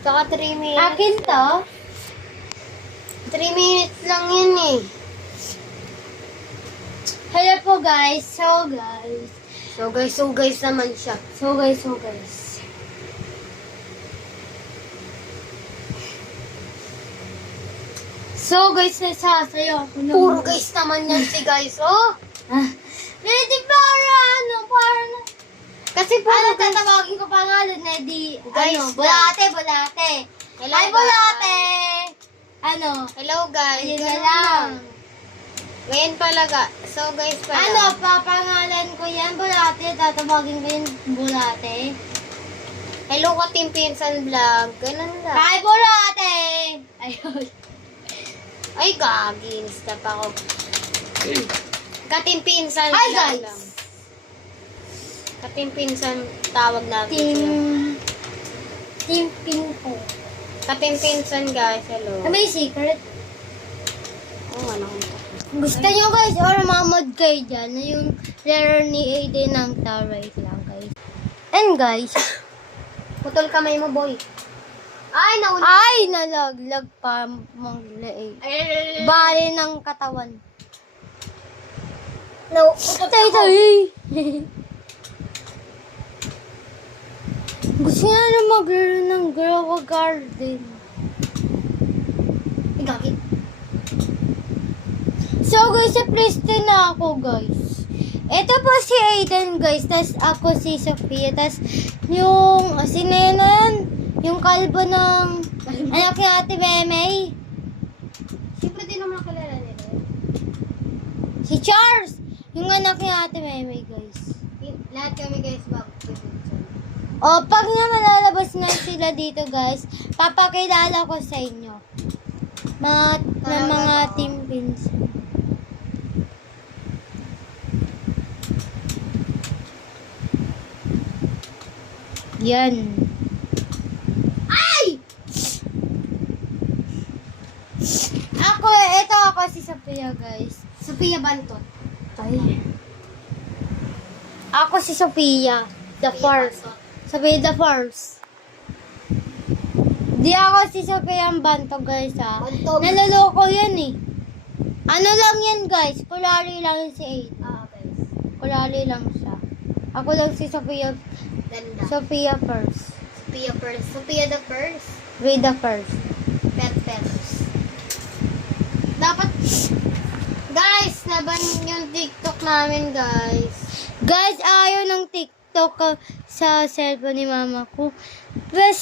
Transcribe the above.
Saka 3 minutes. Akin to? 3 minutes lang yun eh. Hello po guys. So guys. So guys, so guys naman siya. So guys, so guys. So guys, nasasayo ako ng... Puro guys naman yan si guys, oh. Ah. Pwede para ano, para na... Kasi puro Ano, tatawagin ko pangalan na di... Guys ano, bulate, bulate. Hello, Ay, guys. bulate! Ano? Hello guys. Ayun na lang. Ngayon pala ga. So guys pala. Ano, papangalan ko yan, bulate. Tatawagin ko yung bulate. Hello ka Team Pinsan Vlog. Ganun lang. Hi, bulate! Ayun. Ay, gagi. Stop ako. Katim Pinsan Hi, guys. lang. Katim Pinsan tawag natin Team... Team Pinko. Katim Pinsan guys. Hello. May secret. Oh, ano. Gusto nyo guys, or mamod kayo dyan, na yung laro ni Aiden ng Tarite lang guys. And guys, Putol kamay mo, boy. Ay, nauna. ay nalaglag pa mong leeg. Ay, Bali ng katawan. no. Tay, tay! Gusto nga na maglaro ng Girl Garden. Gagi. So guys, Presto na ako guys. Ito po si Aiden guys, tas ako si Sophia, tas yung, ah, sino yun? Yung kalbo ng anak ni Ate Memey. Siyempre din naman kilala nila. Si Charles! Yung anak ni Ate Memey guys. Lahat kami guys, bago O, pag na malalabas na sila dito guys, papakilala ko sa inyo. Mga, na mga team pins. Yan. Ay! Ako, ito ako si Sophia guys. Sophia Bantot. Ay. Ako si Sophia. The first. Sophia the first. Di ako si Sophia ang banto guys ha. Bantog. Naloloko yan eh. Ano lang yan guys. Kulari lang si Aid. Ah, guys. Kulari lang siya. Ako lang si Sophia. Ganda. Sophia first. Sophia first. Sophia the first. With the first. Pet pets. Dapat, guys, laban yung TikTok namin, guys. TikTok sa cellphone ni mama ko. Pero